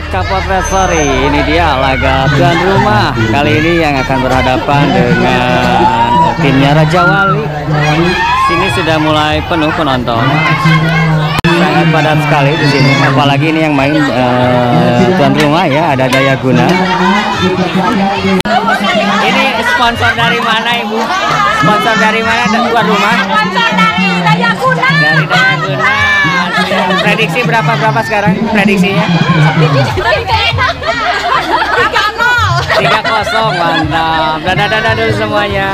Sahabat Kapolres Sori, ini dia laga tuan rumah kali ini yang akan berhadapan dengan timnya Raja Wali. Sini sudah mulai penuh penonton, sangat padat sekali di sini. Apalagi ini yang main tuan rumah ya, ada Dayaguna. Ini sponsor dari mana Ibu? Sponsor dari mana tuan rumah? Sponsor dari Dayaguna. Dari Dayaguna. Prediksi berapa sekarang prediksinya? 3-0, mantap. Dadah dulu semuanya.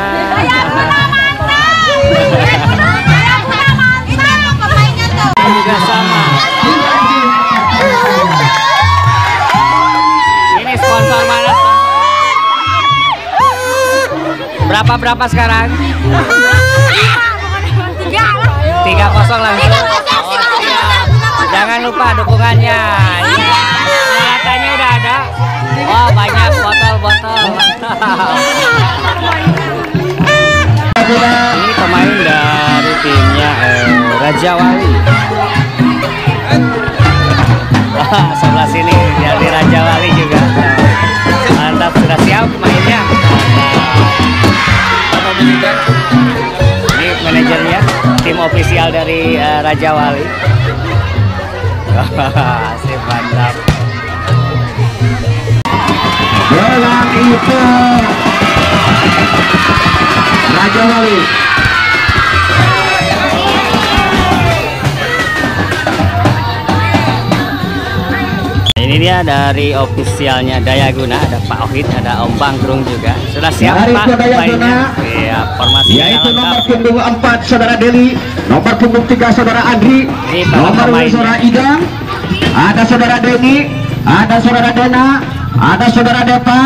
Juga sama. Ini sponsor mana? Berapa sekarang? 3-0 langsung. Jangan lupa dukungannya. Semangatannya udah ada. Oh, banyak botol-botol. Ini pemain dari timnya Raja Wali. Sebelah sini dari Raja Wali juga. Mantap, sudah siap mainnya. Ini manajernya, tim ofisial dari Raja Wali. Asik, mantap. Bolang itu Raja Wali. Ini dia dari ofisialnya Dayaguna, ada Pak Ohid, ada Om Bangkrung juga. Sudah siap Dari Pak Dayaguna, iya, formasinya yaitu nomor lengkap. punggung 4 Saudara Deli, nomor punggung 3 Saudara Andri, Ini para nomor 2 pemainnya. Saudara Idang, ada Saudara Deni, ada Saudara Dena, ada Saudara Depa,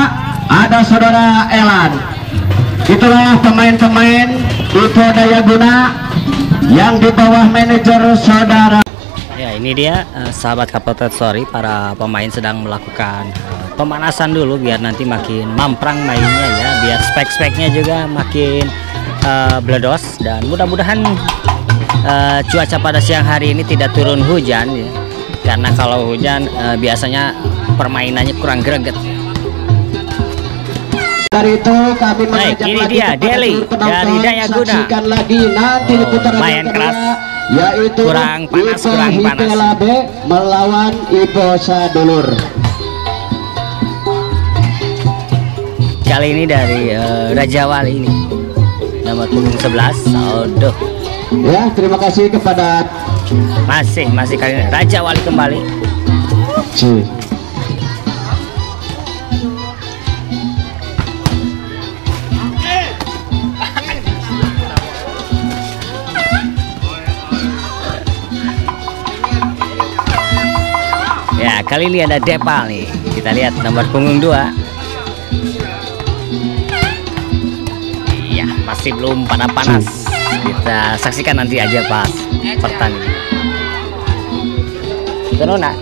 ada Saudara Elan. Itulah pemain-pemain Ipo Dayaguna yang di bawah manajer Saudara. Ya, ini dia sahabat Kapolres Sori, para pemain sedang melakukan pemanasan dulu biar nanti makin mamprang mainnya ya, biar spek-speknya juga makin bledos, dan mudah-mudahan cuaca pada siang hari ini tidak turun hujan ya. Karena kalau hujan biasanya permainannya kurang greget. Dari itu kami mengajak ini lagi dia kepada Deli seluruh penonton, dari Dayaguna. saksikan lagi nanti di putaran lumayan kedua, keras. yaitu Kurang panas. Labe melawan Ipo Sadulur. Kali ini dari Raja Wali ini nomor punggung 11. Aduh, Ya, terima kasih kepada masih kali ini Raja Wali kembali. C. Ya, kali ini ada Depal nih. Kita lihat nomor punggung 2. Iya, masih belum panas. Kita saksikan nanti aja pas pertandingan. Itu Nona.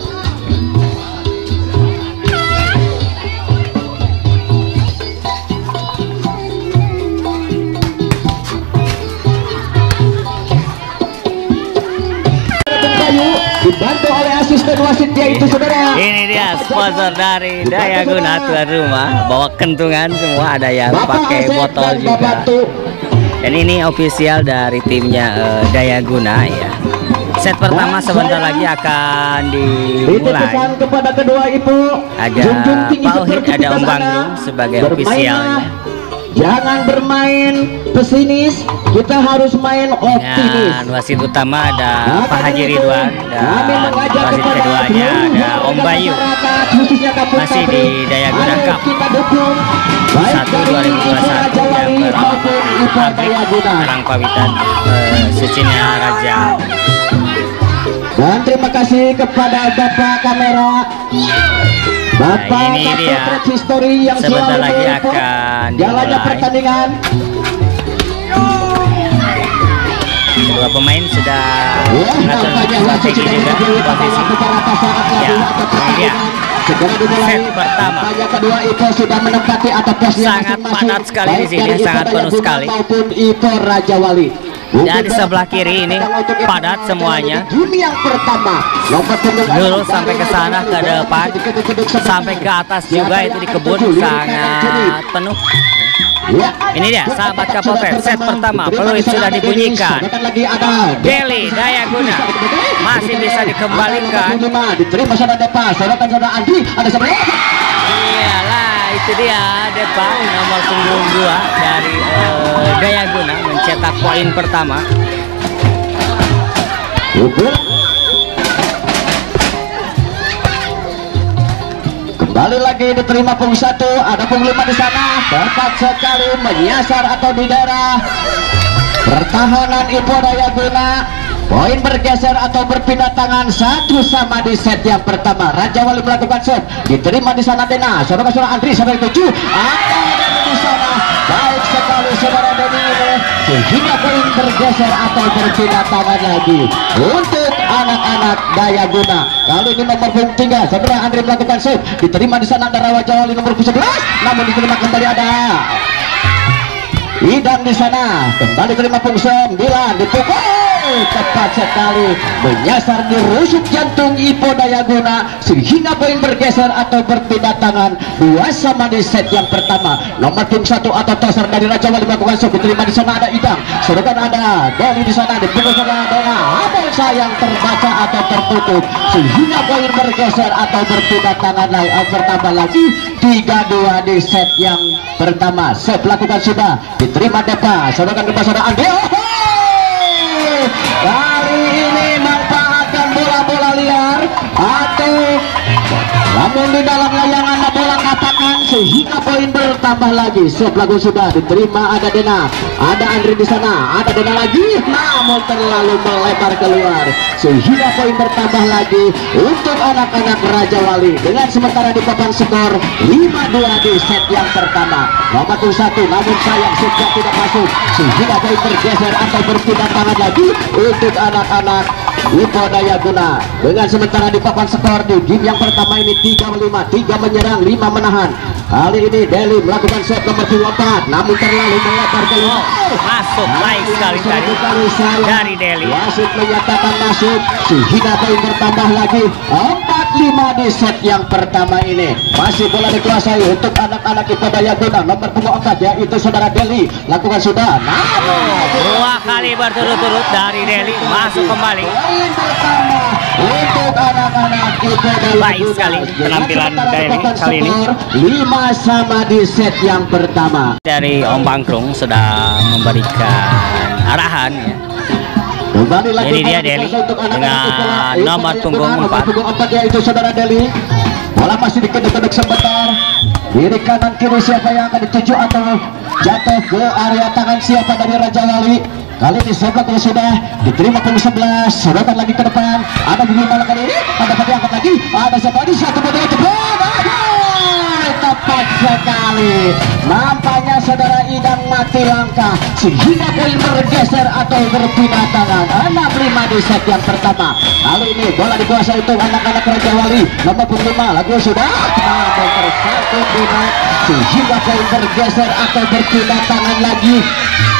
Dibantu oleh asisten wasit yaitu Saudara. Ini dia sponsor dari Dayaguna, tuan rumah. Bawa kentungan semua, ada yang pakai botol juga. Dan ini official dari timnya Dayaguna ya. Set pertama sebentar lagi akan dimulai. Kepada kedua Ibu, Ada Pak Ohid, ada Om Bangkrung sebagai officialnya. Jangan bermain pesimis, kita harus main optimis. Dan wasit utama ada Pak Haji Ridwan, dan wasit keduanya ada Om Bayu. Masih di Dayaguna Cup 1 2021 yang beralamat pabrik Karang Pawitan, Sucinya Raja. Dan terima kasih kepada Bapak kamera, Bapak ini dia. Kapolres History yang Sebentar selalu lagi mendukung akan jalannya dimulai. pertandingan. Kedua pemain sudah mengatur strategi juga posisi. Ya, ini dia. Segera dimulai. Set pertama. Nampaknya kedua Ipo sudah menempati atau posisi Sangat masing-masing, padat sekali di baik sini, dari sangat Ipo penuh Dayaguna sekali. maupun Ipo Raja Wali. Dan di sebelah kiri ini padat semuanya. Game yang pertama nomor punggung Dulu sampai ke sana ke depan, sampai ke atas juga itu di kebun sangat penuh. Ya, Ini dia sahabat Kapolres, set pertama peluit sudah dibunyikan. lagi ada Deli Dayaguna masih bisa dikembalikan. diterima saudara Depa, saudara Andi, ada siapa? Iyalah, itu dia Depa nomor punggung 2 dari Dayaguna mencetak poin pertama. Kembali lagi diterima punggung 1, ada punggung 5 di sana, tepat sekali menyasar atau di daerah pertahanan Ipo Dayaguna. Poin bergeser atau berpindah tangan satu sama di set yang pertama. Raja Wali melakukan set, diterima di sana Dena, saudara Andri sampai 7, ada di sana. Baik sekali saudara Deni ini, sehingga poin bergeser atau berpindah tangan lagi untuk anak-anak Dayaguna. Kali ini nomor punggung 3, saudara Andri melakukan set, diterima di sana ada Raja Wali nomor 11, namun diterima kembali ada Idam di sana, kembali terima punggung 9, dipukul tepat sekali menyasar di rusuk jantung Ipo Dayaguna, sehingga poin bergeser atau berpindah tangan 2 sama di set yang pertama. Nomor punggung 1 atau toser dari Raja Wali melakukan set, diterima di sana ada Idam, sedangkan ada Deli di sana, dipukul sana Dona, apa sayang terbaca atau tertutup, sehingga poin bergeser atau berpindah tangan pertama lagi 3-2 di set yang pertama. Set lakukan sudah, diterima Depa, saudara Andi. Kali ini manfaatkan bola-bola liar atau namun di dalam layangan bola katakan, sehingga poin bertambah lagi. Set lagu sudah diterima, ada Dena, ada Andri di sana, ada Dena lagi, namun terlalu melebar keluar, sehingga poin bertambah lagi untuk anak-anak Raja Wali dengan sementara di papan skor 5-2 di set yang pertama. Nomor 1 namun sayang sudah tidak masuk, sehingga poin bergeser atau berpindah tangan lagi untuk anak-anak Ipo Dayaguna dengan sementara di papan skor di game yang pertama ini 3-5, 3 menyerang 5 menahan. Kali ini Deli melakukan set nomor 4, namun terlalu melebar keluar. Masuk baik sekali tadi dari Deli. Wasit menyatakan masuk, sehingga poin bertambah lagi 4-5 di set yang pertama ini. Masih bola dikuasai untuk anak-anak Ipo Dayaguna. Nomor punggung 4 yaitu saudara Deli, lakukan sudah, namun 2 kali berturut-turut dari Deli masuk kembali. poin pertama untuk anak-anak Ipo Dayaguna. Baik sekali penampilan Deli kali ini. 5 sama di set yang pertama. Dari Om Bangkrung sudah memberikan arahan ya. Kembali lagi Ini dia Deli dengan nomor punggung 4. yaitu saudara Deli. Bola masih dikedek-kedek sebentar. Kiri kanan kiri siapa yang akan dituju atau jatuh ke area tangan siapa dari Raja Wali. Kali ini sebelah sudah diterima punggung 11, sedangkan lagi ke depan ada bagaimana kali ini, ada pada angkat lagi, ada siapa di satu bola jebol, tepat sekali. Nampaknya saudara Idam mati langkah, sehingga poin bergeser atau berpindah tangan 6-5 di set yang pertama. Kali ini bola dikuasai untuk anak-anak Raja Wali. Nomor punggung 5 lagu sudah, namun tersatu pindah, sehingga poin bergeser atau berpindah tangan lagi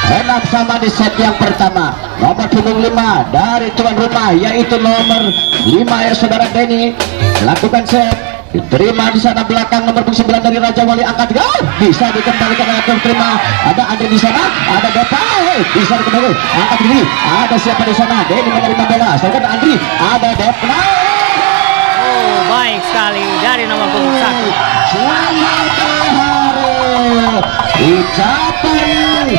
6 sama di set yang pertama. Nomor punggung 5 dari tuan rumah yaitu nomor 5 ya saudara Deni, lakukan set, diterima di sana belakang nomor 9 dari Raja Wali, angkat gol, bisa dikembalikan dengan terima. Ada Andri di sana, ada Depa, bisa dikembalikan, angkat diri, ada siapa di sana, Deni menerima bola, sedangkan Andri, ada Depa. Oh, baik sekali dari nomor punggung 1. Selamat hari ucapan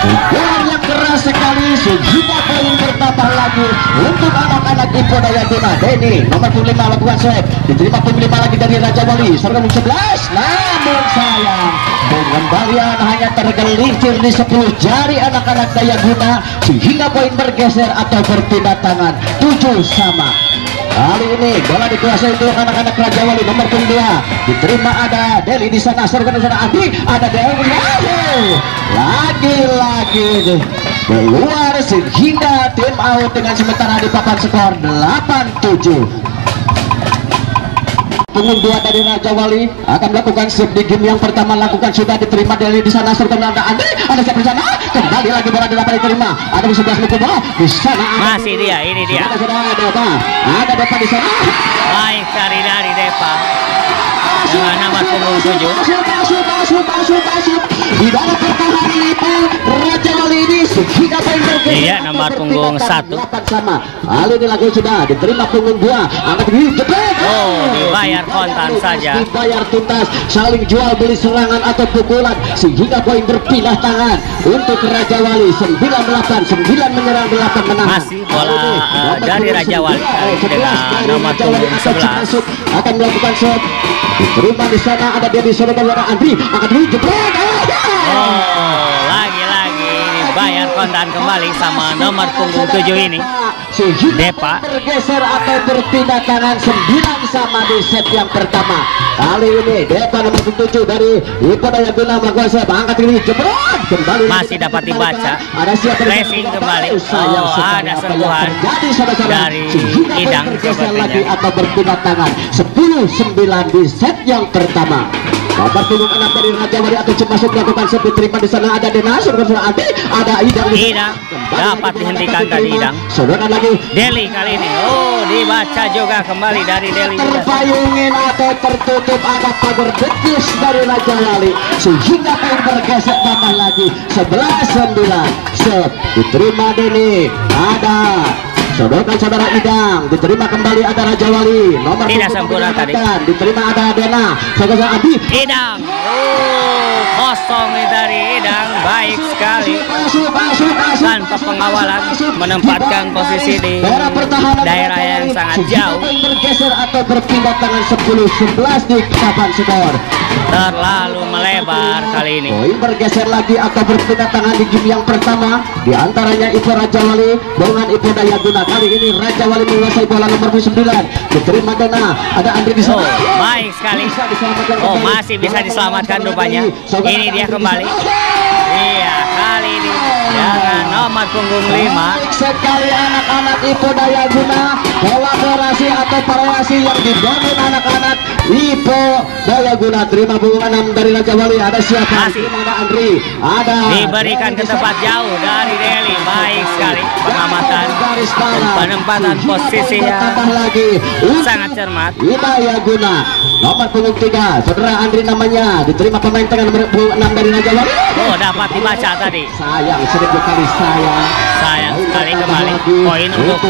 pukulan yang keras sekali, sehingga poin bertambah lagi untuk anak-anak Ipo Dayaguna. Deni nomor 5 lakukan set, diterima 5 lagi dari Raja Wali, serta 11, namun sayang pengembalian hanya tergelincir di 10 jari anak-anak Dayaguna, sehingga poin bergeser atau berpindah tangan 7 sama. Kali ini bola dikuasai untuk anak-anak Raja Wali. Nomor 2 diterima, ada Deli di sana, serta Adi, ada Deli lagi keluar, sehingga tim out dengan sementara di papan skor 8-7. Punggung 2 dari Raja Wali akan melakukan save di game yang pertama, lakukan sudah diterima dari di sana. Serta ada Andri, ada siapa di sana? Kembali lagi bola dapat diterima. Ada di sebelah bola di sana. Masih dia, ini dia. Ada Depa, ada Depa di sana. Baik dari Depa dengan nomor punggung 7. Di dalam pertahanan itu Raja Wali ini hingga poin bergeser. Iya, nomor punggung 1 sama. Lalu ini lagi sudah diterima punggung 2. Angkat di jebret. Oh, dibayar kontan saja. Dibayar tuntas, saling jual beli serangan atau pukulan sehingga poin berpindah tangan untuk Raja Wali. 9-8, 9 menyerang, 8 menang. Masih bola dari Raja Wali dengan nomor punggung 11 akan melakukan shot. Diterima di sana, ada dia di saudara Andri. Angkat di jebret. Oh, lagi-lagi dibayar kontan kembali sama nomor punggung 7 ini. Depa bergeser atau berpindah tangan 9 sama di set yang pertama. Kali ini Depa nomor 7 dari Ipo Daya Guna melakukan set, angkat ini jebret kembali. Masih dapat dibaca. Ada siapa Racing kembali. Oh, ada sentuhan dari Idang lagi atau berpindah tangan. 10-9 di set yang pertama. Nomor punggung 6 dari Raja Wali akan masuk melakukan set, diterima di sana. Ada Denas, ada Idang. Idang dapat dihentikan tadi Idang. Saudara lagi Deli kali ini. Oh, dibaca juga kembali dari Deli. Terpayungin atau tertutup, ada pagar betis dari Raja Wali sehingga poin bergeser tambah lagi 11-9. Set diterima Deni, ada saudara Idang, diterima kembali ada Raja Wali. Nomor tidak sempurna tadi. Diterima ada Dena, saudara Adi. Idang. Oh, kosong nih dari Idang. Baik sekali. Tanpa pengawalan menempatkan posisi di daerah yang sangat jauh. Bergeser atau berpindah tangan 10-11 di papan skor. Terlalu melebar kali ini. Poin bergeser lagi atau berpindah tangan di game yang pertama. Di antaranya Ipo Raja Wali dengan Ipo Daya Guna. Kali ini Raja Wali menguasai bola nomor 9. Diterima Dena, ada Andri di sana. Oh, baik sekali. Oh, masih bisa diselamatkan rupanya. Ini dia kembali. Iya, kali ini dengan nomor punggung 5. Sekali anak-anak Ipo Daya Guna, kolaborasi atau variasi yang dibangun anak-anak Ipo Daya Guna. Terima punggung 6 dari Raja Wali. Ada siapa? Masih. Ada Andri. Ada Diberikan ke tempat jauh dari Deli. Baik sekali pengamatan dan penempatan posisi yang sangat cermat. Daya Guna nomor punggung 3, saudara Andri namanya. Diterima pemain tengah nomor punggung 6 dari Raja Wali. Oh, dapat dibaca tadi. Sayang, seribu kali sayang sekali kembali. Poin untuk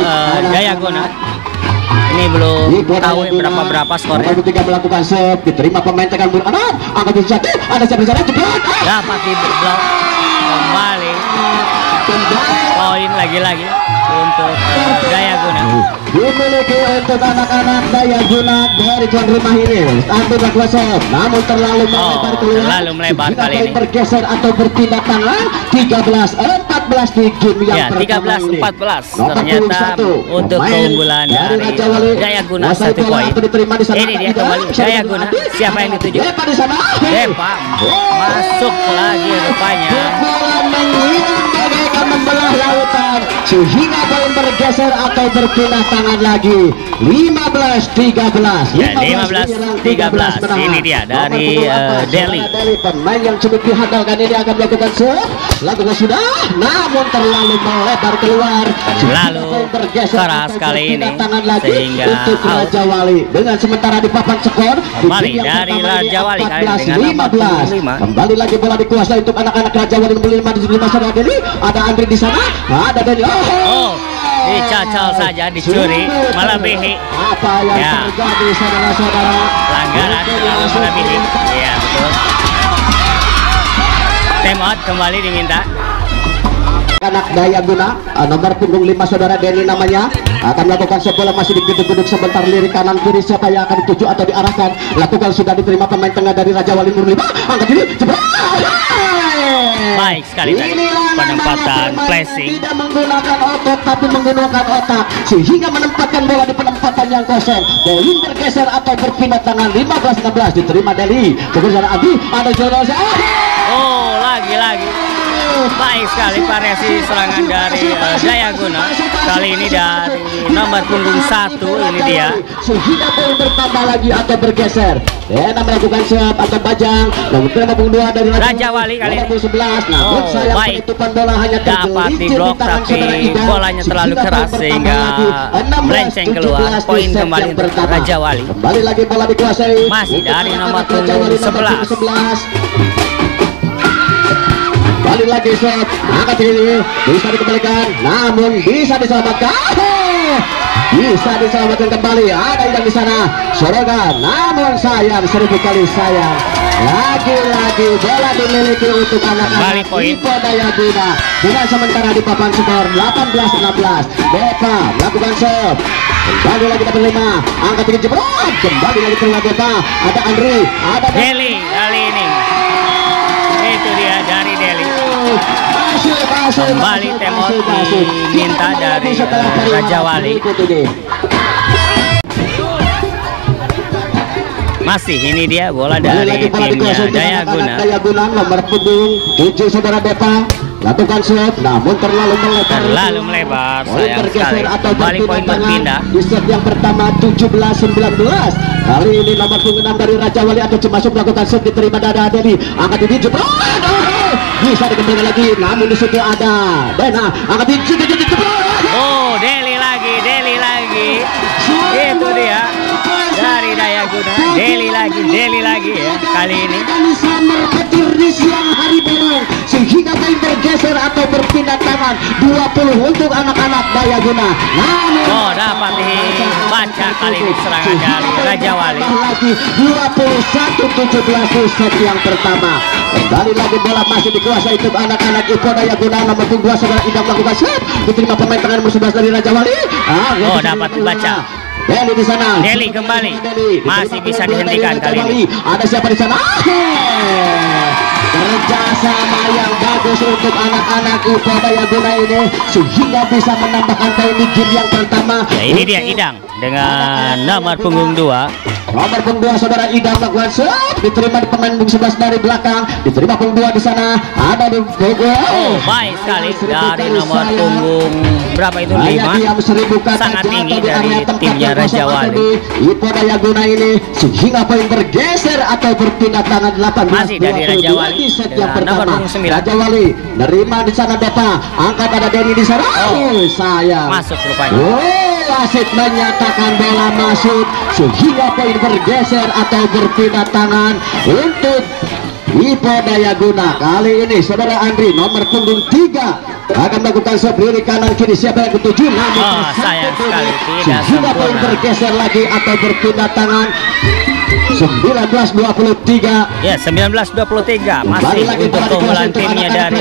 Daya Guna. Ini belum tahu berapa skornya. Nomor 3 melakukan save, diterima pemain tengah nomor 6. Angkat di satu, ada siapa di sana? Dapat diblok kembali. Poin lagi-lagi untuk Daya Guna. Dimiliki untuk anak-anak Daya Guna dari tuan rumah ini. Ambil melakukan save, namun terlalu melebar keluar. Terlalu melebar kali ini. Bergeser atau berpindah tangan. 13-14 di game yang pertama ini. 13-14 ternyata untuk keunggulan dari Daya Guna 1 poin. Ini dia kembali Daya Guna. Siapa yang dituju? Depa masuk lagi rupanya. Membelah lautan sehingga poin bergeser atau berpindah tangan lagi. 15-13. Ya, 15-13. Ini dia dari Deli. Pemain yang cukup dihandalkan ini akan melakukan lakukan sudah, namun terlalu melebar keluar. Lalu keras kali ini sehingga untuk Raja Wali dengan sementara di papan skor kembali dari Raja Wali kali dengan nomor 5. Kembali lagi bola dikuasai untuk anak-anak Raja Wali nomor 5 di saudara Deli. Ada Andri di sana, ada Deli. Oh, dicacal saja, dicuri, melebihi. Apa yang terjadi saudara-saudara? Pelanggaran terlalu melebihi. Iya, betul. Time out kembali diminta. Anak Daya Guna nomor punggung 5 saudara Deni namanya akan melakukan bola masih digeduk-geduk sebentar lirik kanan kiri, siapa yang akan dituju atau diarahkan. Lakukan sudah diterima pemain tengah dari Raja Wali nomor 5. Angkat ini cepat. Baik sekali tadi penempatan flashing. Tidak menggunakan otot tapi menggunakan otak sehingga menempatkan bola di penempatan yang kosong. Poin bergeser atau berpindah tangan. 15-16 diterima Deli. Kemudian Adi ada Jonas. Oh, lagi-lagi baik sekali variasi serangan dari Daya Guna. kali ini dari nomor punggung 1 ini dia. Sehingga poin bertambah lagi atau bergeser. Dena melakukan serve atau bajang. Nomor punggung 2 dari Raja Wali kali ini. 11. Namun sayang penutupan bola hanya dapat diblok tapi bolanya terlalu keras sehingga melenceng keluar. Poin kembali untuk Raja Wali. Kembali lagi bola dikuasai. Masih dari nomor punggung 11. Balik lagi shot, angkat ini bisa dikembalikan, namun bisa diselamatkan. Bisa diselamatkan kembali. Ada yang di sana, Soroga, namun sayang, 1000 kali sayang. Lagi-lagi bola dimiliki untuk anak-anak Ipo Dayaguna. Dengan sementara di papan skor 18-16. Depa melakukan shot. Kembali lagi dapat 5. Angkat tinggi jebrot. Kembali lagi terima Depa. Ada Andri, ada Deli kali ini. Itu dia dari Deli. Kembali tembok diminta dari Raja Wali. Masih ini dia bola dari timnya Dayaguna. Nomor punggung 7 saudara Depa. Lakukan shot, namun terlalu melebar. Sayang sekali. Kembali poin berpindah. Di set yang pertama 17-19. Kali ini nomor punggung 6 dari Raja Wali atau Cimasuk melakukan shot, diterima Dada Deli. Angkat ini jebrot. Bisa dikembalikan lagi, namun di situ ada Dena. Angkat ini jebrot. Oh, Deli lagi. Itu dia dari Dayaguna. Deli lagi ya kali ini. Di siang hari bolong sehingga main bergeser atau berpindah tangan 20 untuk anak-anak Dayaguna. Namun dapat dibaca kali ini serangan dari Raja Wali. Lagi 21-17 di set yang pertama. Kembali lagi bola masih dikuasai untuk anak-anak Ipo Dayaguna. Nomor punggung 2 saudara Idam melakukan set. Diterima pemain tangan nomor 11 dari Raja Wali. Dapat dibaca. Deli di sana. Deli kembali. Masih bisa dihentikan kali ini. Ada siapa di sana? Kerjasama yang bagus untuk anak-anak Ipo Dayaguna ini sehingga bisa menambahkan poin di game yang pertama. Ya, ini dia Idang dengan nomor punggung 2. Nomor punggung 2 saudara Idang melakukan shot, diterima di pemain punggung 11 dari belakang, diterima punggung 2 di sana, ada di punggung. Baik sekali dari nomor punggung berapa itu 5. Sangat tinggi dari timnya Raja Wali. Ipo Dayaguna ini sehingga poin bergeser atau berpindah tangan 18. Masih dari Raja Wali di set yang pertama. Nomor punggung 9. Raja Wali nerima di sana Depa, angkat ada Denny di sana. Sayang. Masuk rupanya. Wasit menyatakan bola masuk sehingga poin bergeser atau berpindah tangan untuk Ipo Dayaguna. Kali ini saudara Andri nomor punggung 3 akan melakukan shot kiri kanan kiri. Siapa yang ketujuh? Namun sayang sekali tidak sehingga poin sempurna. bergeser lagi atau berpindah tangan 19-23. Ya, 19-23 masih untuk keunggulan timnya dari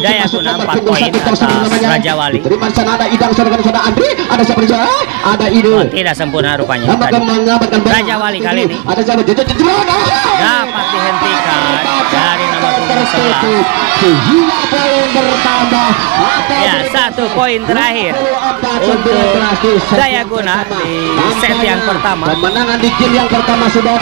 Dayaguna 4 poin atas Raja Wali. Terima sana ada Idang saudara Andri, ada siapa di sana? Ada Ido. Tidak sempurna rupanya tadi. Raja Wali kali ini ada siapa? dapat dihentikan dari nomor punggung 11. Sehingga poin bertambah. Ya, 1 poin terakhir untuk Dayaguna di set yang pertama. Kemenangan di game yang pertama sudah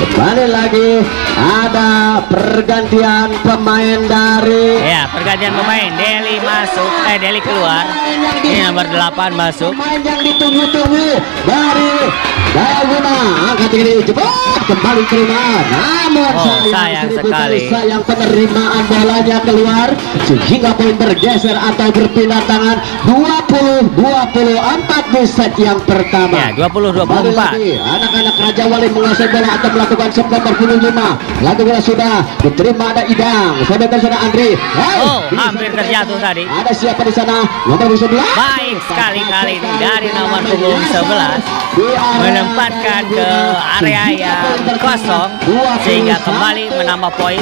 kembali lagi ada pergantian pemain dari pergantian pemain. Deli masuk, Deli keluar. Ini nomor 8 masuk. Pemain yang ditunggu-tunggu dari Dayaguna. Angkat ini cepat kembali terima. Namun sayang sekali. Sayang penerimaan bolanya keluar sehingga poin bergeser atau berpindah tangan 20-24 di set yang pertama. Ya, 20-24. Anak-anak Raja Wali menguasai bola atau melakukan shot nomor 5. Lalu bola sudah diterima ada Idang. Saudara sana Andri. Hampir terjatuh tadi. Ada siapa di sana? Nomor 11. Baik sekali kali ini dari nomor punggung 11 menempatkan ke area yang kosong sehingga kembali menambah poin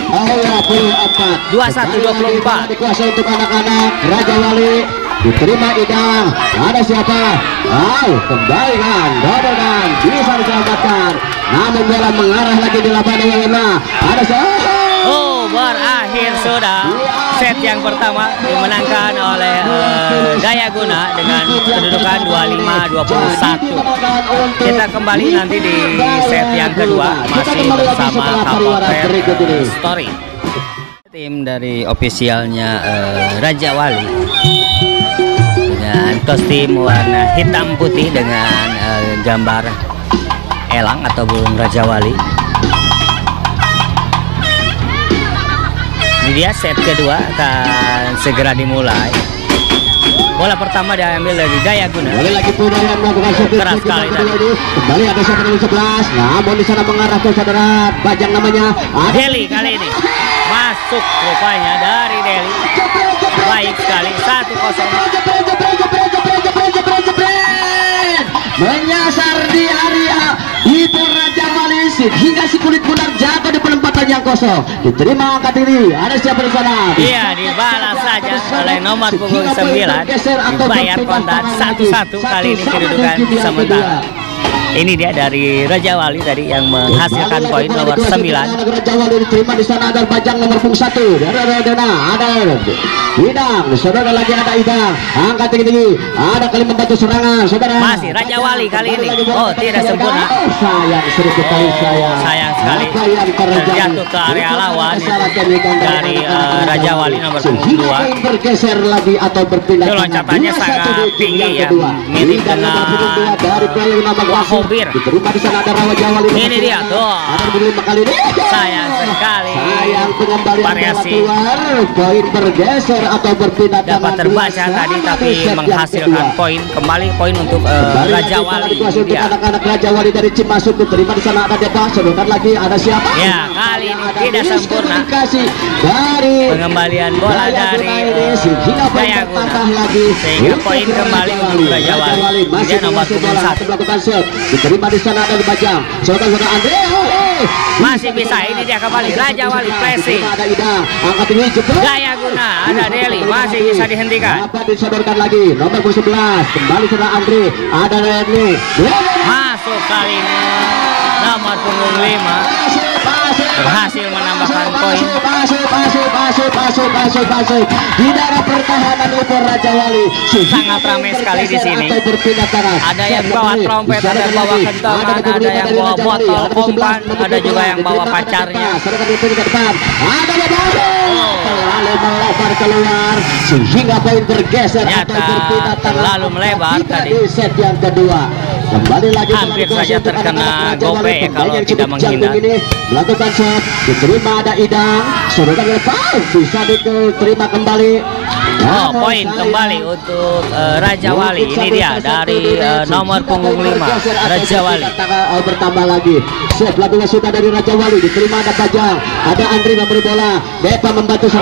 21-24. Dikuasai untuk anak-anak Raja Wali. Diterima Idang. Ada siapa? Kembalikan, dodokan, bisa diselamatkan. Namun bola mengarah lagi di lapangan Dayaguna. Ada siapa? Berakhir sudah set yang pertama dimenangkan oleh Dayaguna dengan kedudukan 25-21. Kita kembali nanti di set yang kedua masih bersama Kapolres Story. Tim dari ofisialnya Raja Wali kostum warna hitam putih dengan gambar elang atau burung Raja Wali. Ini dia set kedua akan segera dimulai. Bola pertama diambil dari Dayaguna. Kembali lagi Pura yang melakukan shooting. Keras sekali tadi. Kembali ada siapa nomor 11. Namun di sana mengarah ke saudara Bajang namanya. Deli kali ini masuk rupanya dari Deli. Baik sekali 1-0. Menyasar di area itu Raja Wali hingga si kulit bulan jatuh di penempatan yang kosong. Diterima angkat diri. Ada siapa di sana? Iya, dibalas saja oleh nomor punggung 9. Dibayar kontan 1-1 kali ini kedudukan sementara. Ini dia dari Raja Wali tadi yang menghasilkan poin nomor 9. Raja Wali diterima di sana ada Bajang nomor punggung 1. Ada Dena, ada Idang, saudara lagi ada Idang. Angkat tinggi, ada kali membantu serangan, saudara. Masih Raja Wali kali ini. Oh, tidak sempurna. Sayang sedikit kali sayang sekali. Terjatuh ke area lawan dari Raja Wali nomor punggung 2. Bergeser lagi atau berpindah. Loncatannya sangat tinggi ya, mirip dengan Wahobir. Diterima di sana ada Raja Wali. Ini dia tuh. Ada berlima kali ini. Sayang sekali. Sayang pengembalian variasi keluar. Poin bergeser atau berpindah dapat terbaca tadi tapi menghasilkan poin. Kembali poin untuk Raja Wali. Untuk anak-anak Raja Wali dari Cimasuk diterima di sana ada Depa. Sedangkan lagi ada siapa? Ya, kali ini tidak sempurna. Dari pengembalian bola dari Dayaguna sehingga poin kembali untuk Raja Wali. Dia nomor punggung 1. Diterima di sana ada Bajang. Saudara Andre. Masih bisa, ini dia kembali Raja Wali flashing. Dayaguna, ada Deli, masih bisa dihentikan. Dapat disodorkan lagi nomor 11. Kembali saudara Andre, ada Reni. Masuk kali ini nomor punggung 5 berhasil menambahkan poin. Masuk di daerah pertahanan Upor Raja Wali. Sangat ramai sekali di sini. Ada yang bawa trompet, ada yang bawa kentongan, ada yang bawa botol kompan, ada juga yang bawa pacarnya. Ada melebar keluar sehingga poin bergeser atau berpindah terlalu melebar tadi. Di set yang kedua. Kembali lagi hampir saja terkena gope ya kalau tidak menghindar. Melakukan shot, diterima ada Idang, saudara lepas bisa diterima kembali. Oh, poin kembali untuk Raja Wali. Ini dia dari nomor punggung 5 Raja Wali. Bertambah lagi. Set lagunya sudah dari Raja Wali, diterima ada Bajang, ada Andri memberi bola. Depa membantu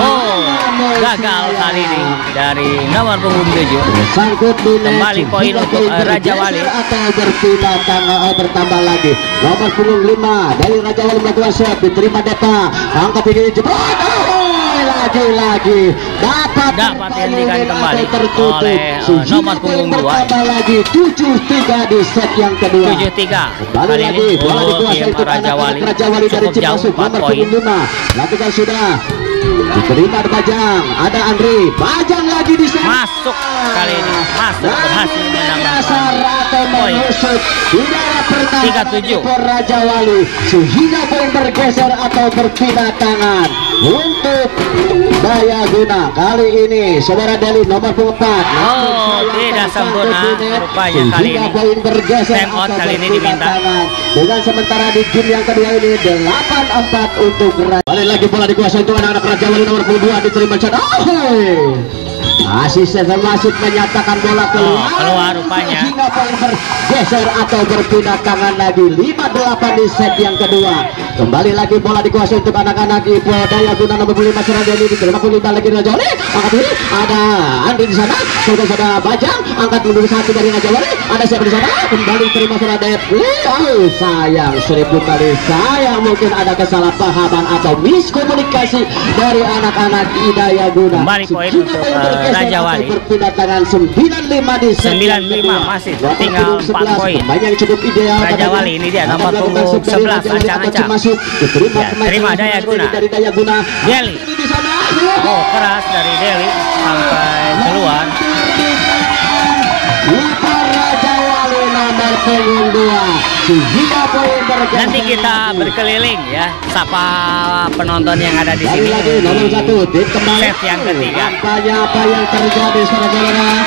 gagal kali ini dari nomor punggung 7. Sangkut kembali poin untuk Raja Wali. Bertambah lagi nomor punggung 5 dari Raja Wali melakukan set, diterima Depa, angkat tinggi jebret. Lagi dapat dihentikan kembali oleh nomor punggung 2. Lagi 7-3 di set yang kedua. 7-3 kali ini tim Raja Wali cukup jauh 4 poin. Lakukan sudah diterima ada Bajang, ada Andri, Bajang lagi di sana. Masuk kali ini, masuk berhasil menambahkan poin. 3-7 Raja Wali sehingga poin bergeser atau berpindah tangan untuk Dayaguna. Kali ini saudara Deli nomor 4. Oh, tidak sempurna rupanya kali ini. Poin bergeser time out kali ini diminta. Dengan sementara di game yang kedua ini 8-4 untuk Raja. Balik lagi bola dikuasai untuk anak-anak Raja Wali nomor 2 diterima shot. Asisten wasit menyatakan bola keluar rupanya. Hingga poin bergeser atau berpindah tangan lagi. 5-8 di set yang kedua. Kembali lagi bola dikuasai untuk anak-anak Ipo Dayaguna nomor 5 Serang Deli, diterima kembali lagi Raja Wali. Angkat diri, ada Andri di sana, saudara Bajang, angkat mundur 1 dari Raja Wali. Ada siapa di sana? Kembali terima saudara Deli. Oh, sayang 1000 kali sayang, mungkin ada kesalahpahaman atau miskomunikasi dari anak-anak Dayaguna. Kembali poin untuk Raja Wali. Berpindah tangan 95 di set 95 masih tinggal 4 poin. Banyak cukup ideal. Raja Wali ini dia nomor punggung 11 ancang-ancang. Ya, terima Dayaguna. Deli. Oh, keras dari Deli sampai keluar. Raja Wali nomor punggung 2. Nanti kita berkeliling ya, sapa penonton yang ada di sini. Nomor 1 set yang ketiga. Apa yang terjadi saudara?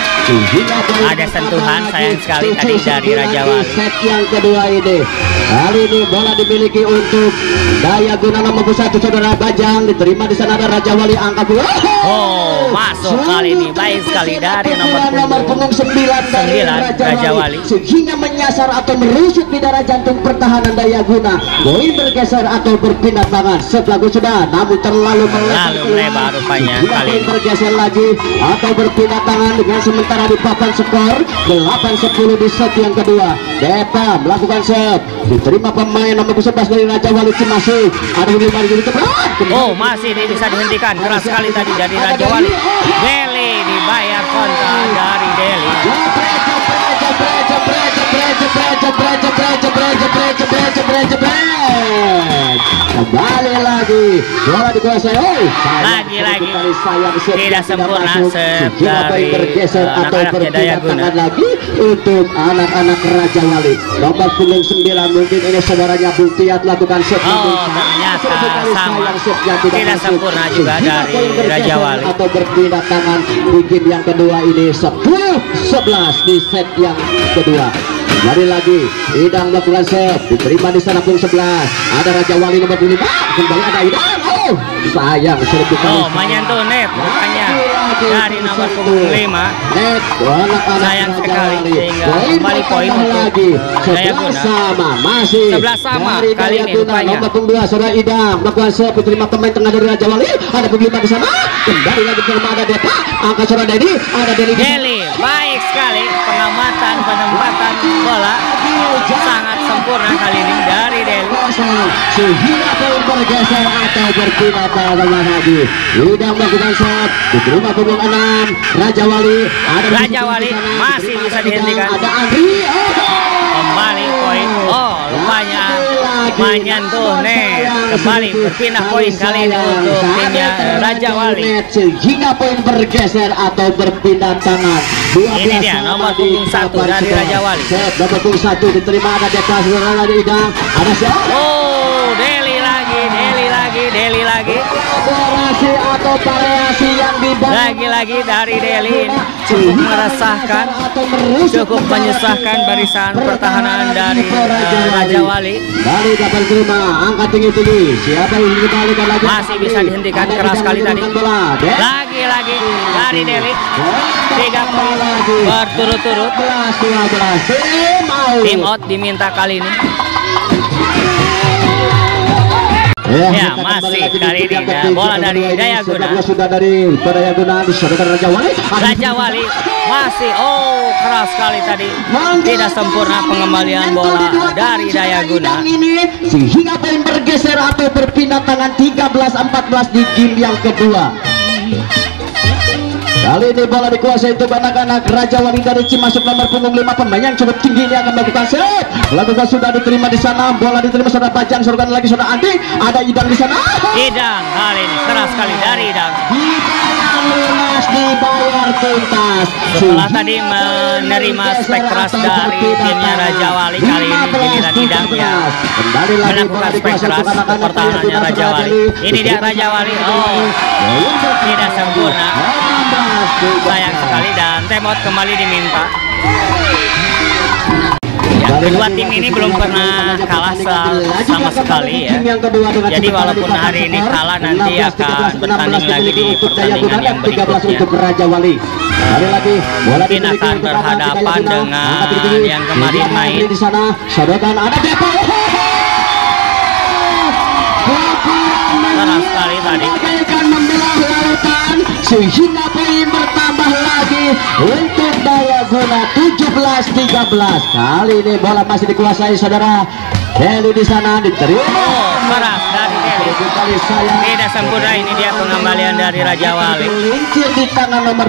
Ada sentuhan sayang sekali tadi dari Raja Wali. Set yang kedua ini. Kali ini bola dimiliki untuk Dayaguna nomor 1 saudara Bajang, diterima di sana ada Raja Wali angka 2. Oh, masuk kali ini baik sekali dari nomor punggung 9 dari Raja Wali. Sehingga menyasar atau merusuk di darah jantung pertahanan Dayaguna. Poin bergeser atau berpindah tangan. Sebelagu sudah, namun terlalu melebar rupanya kali ini. Bergeser lagi atau berpindah tangan dengan sementara di papan skor 8-10 di set yang kedua. Depa melakukan set, diterima pemain nomor 11 dari Raja Wali Cimasuk. Ada yang oh, masih bisa dihentikan. Keras sekali tadi dari Raja Wali. Deli dibayar kontra dari Deli. Kembali lagi bola dikuasai. Lagi-lagi tidak sempurna set dari anak-anak Dayaguna lagi untuk anak-anak Raja Wali. Nomor punggung 9 mungkin ini saudaranya Buktiat lakukan set. Oh, ternyata sama tidak sempurna juga dari Raja Wali. Atau berpindah tangan di game yang kedua ini 10-11 di set yang kedua. Kembali lagi Idang melakukan set, diterima di sana punggung 11. Ada Raja Wali nomor 5. Kembali ada Idang. Oh, sayang oh, menyentuh net makanya dari nomor punggung 5. Net sayang sekali sehingga kembali poin untuk Dayaguna. Sama masih 11 sama kali ini rupanya. Nomor punggung 2 saudara Idang melakukan set, diterima pemain tengah dari Raja Wali. Ada punggung 5 di sana. Kembali lagi bersama ada Depa. Angka saudara Dedi, ada Deli. Baik sekali pengamatan penempatan bola sangat sempurna kali ini dari Deli. Sehingga poin bergeser atau berpindah tangan lagi. Idang melakukan set, diterima punggung 6 Raja Wali. Ada Raja Wali masih bisa dihentikan. Ada Andri. Kembali poin. Oh, rupanya menyentuh net. Kembali berpindah poin kali ini untuk timnya Raja Wali. Sehingga poin bergeser atau berpindah tangan. Ini dia nomor punggung 1 dari Raja Wali. Nomor punggung 1 diterima ada Depa saudara dari Idang. Ada siapa? Oh, Deli lagi. Variasi atau variasi yang dibangun lagi-lagi dari Deli ini cukup meresahkan, cukup menyusahkan barisan pertahanan dari Raja Wali. Dari dapat terima angka tinggi-tinggi. Siapa yang dikembalikan lagi? Masih bisa dihentikan keras sekali tadi. Lagi-lagi dari Deli. 3 poin berturut-turut. 12. Tim out diminta kali ini. Ya, masih kali ini bola dari Dayaguna. Sudah dari Dayaguna disadarkan Raja Wali. Raja Wali masih keras sekali tadi. Tidak sempurna pengembalian bola dari Dayaguna. Sehingga poin bergeser atau berpindah tangan 13-14 di game yang kedua. Kali ini bola dikuasai untuk anak-anak Raja Wali dari Cimasuk nomor punggung 5. Pemain yang cukup tinggi ini akan melakukan set. Lakukan sudah diterima di sana. Bola diterima saudara Bajang, sorgan lagi saudara Andi. Ada Idang di sana. Idang kali ini keras sekali dari Idang. Dibayar tuntas. Setelah tadi menerima spek keras dari timnya Raja Wali, kali ini giliran Idang yang melakukan spek keras pertahanannya Raja Wali. Ini dia Raja Wali. Oh, tidak sempurna. Sayang sekali dan timeout kembali diminta. Ya, kedua tim ini belum pernah kalah sama sekali ya. Jadi walaupun hari ini kalah, nanti akan bertanding lagi di pertandingan yang berikutnya. Mungkin akan berhadapan dengan yang kemarin main. Keras sekali tadi. Sehingga poin bertambah lagi untuk Dayaguna 17-13. Kali ini bola masih dikuasai saudara Deli di sana, diterima. Oh, keras dari Deli. Tidak sempurna, ini dia pengembalian dari Raja Wali.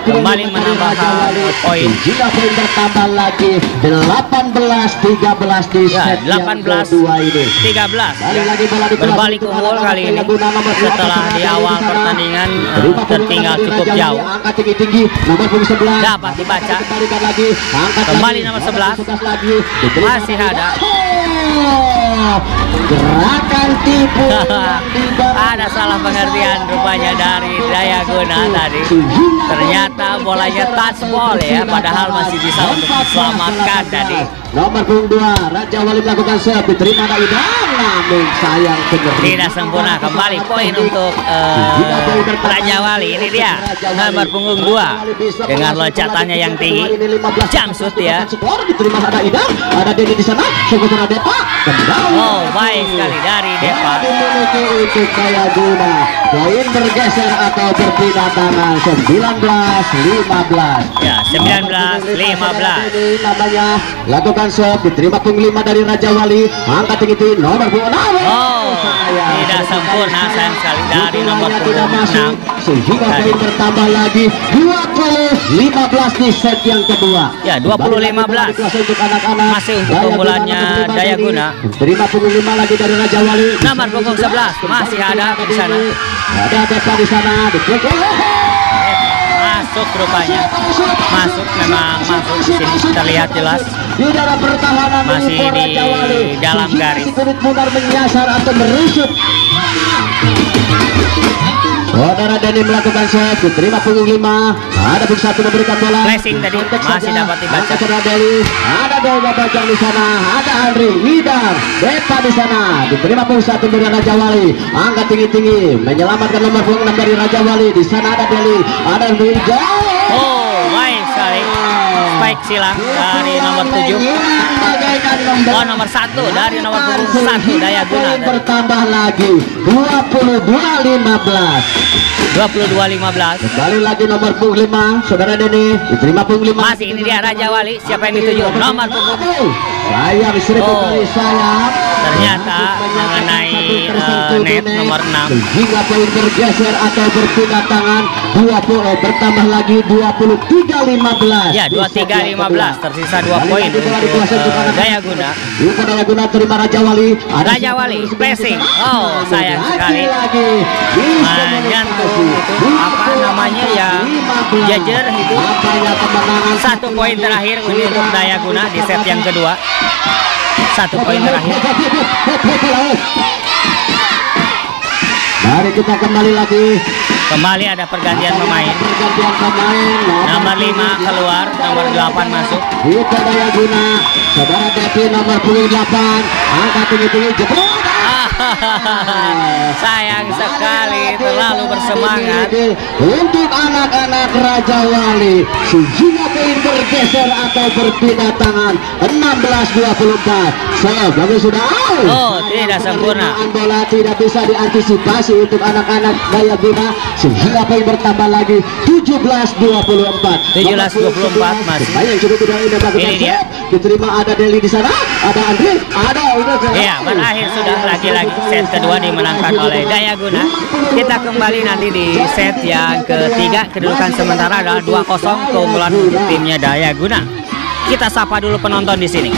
Kembali menambahkan poin. Jika poin bertambah lagi 18-13 di set yang kedua ini. 13. Berbalik unggul kali ini setelah di awal pertandingan tertinggal cukup jauh. Dapat dibaca. Kembali nomor 11. Masih ada. Gerakan tipu. Ada salah pengertian rupanya dari Dayaguna tadi. Ternyata bolanya touchball ya, padahal masih bisa untuk diselamatkan tadi. Nomor punggung 2 Raja Wali melakukan serve, diterima Daida, namun sayang benar. Tidak sempurna, kembali poin untuk Raja Wali. Ini dia nomor punggung 2 dengan loncatannya yang tinggi, jump shoot ya. Diterima Daida, ada Denny di sana, sementara Depa kembali. Oh, baik sekali dari Depa. Dimiliki untuk Dayaguna. Poin bergeser atau berpindah tangan 19-15. Ya, 19-15. Ini namanya lakukan serve, diterima punggung 5 dari Raja Wali, angkat tinggi nomor punggung 6. Oh, tidak sempurna, sayang sekali dari nomor punggung 6. Sehingga poin bertambah lagi 20-15 di set yang kedua. Ya, 20-15. Masih untuk keunggulannya Dayaguna. Terima punggung 5 lagi dari Raja Wali. Nomor punggung 11 masih ada di sana. Ada Depa di sana. Masuk rupanya. Masuk, memang masuk di sini terlihat jelas. Di dalam pertahanan masih di dalam garis. Benar menyasar atau merusuk. Saudara Denny melakukan serve, diterima punggung 5. Ada punggung 1 memberikan bola. Flashing tadi masih dapat dibaca. Ada Dewa Bajang di sana, ada Andri, Widar, Depa di sana. Diterima punggung 1 dari Raja Wali. Angkat tinggi-tinggi, menyelamatkan nomor punggung 6 dari Raja Wali. Di sana ada Deli, ada Wijaya. Oh, baik sekali. Spike silang dari nomor 7. Oh, nomor 1 dari nomor punggung 1 Dayaguna. Bertambah lagi 22-15. 22-15. Kembali lagi nomor punggung 5, Saudara Denny. Diterima punggung 5. Masih ini dia Raja Wali. Siapa yang dituju? Nomor punggung. Sayang seribu kali sayang. Ternyata mengenai net nomor 6. Hingga poin bergeser atau berpindah tangan 20, bertambah lagi 23-15. Ya, 23-15. Tersisa 2 poin untuk Dayaguna. Dayaguna terima Raja Wali. Raja Wali placing. Oh, sayang sekali. Menyentuh itu apa namanya yang jajar itu. 1 poin terakhir untuk Dayaguna di set yang kedua. 1 poin terakhir. Mari kita kembali lagi. Kembali ada pergantian pemain. Nomor 5 keluar, nomor 8 masuk. Kita Dayaguna. Saudara Devi nomor punggung 8. Angkat tinggi-tinggi jebol. Sayang sekali, terlalu bersemangat untuk anak-anak Raja Wali. Sehingga poin bergeser atau berpindah tangan 16-24. Bagus sudah. Oh, tidak sempurna. Bola tidak bisa diantisipasi untuk anak-anak Dayaguna. Sehingga poin bertambah lagi 17-24. 17-24 masih. Ini dia. Diterima ada Deli di sana, ada Andri, ada ya, berakhir sudah lagi-lagi set kedua dimenangkan oleh Dayaguna. Kita kembali nanti di set yang ketiga. Kedudukan sementara adalah 2-0 keunggulan untuk timnya Dayaguna. Kita sapa dulu penonton di sini.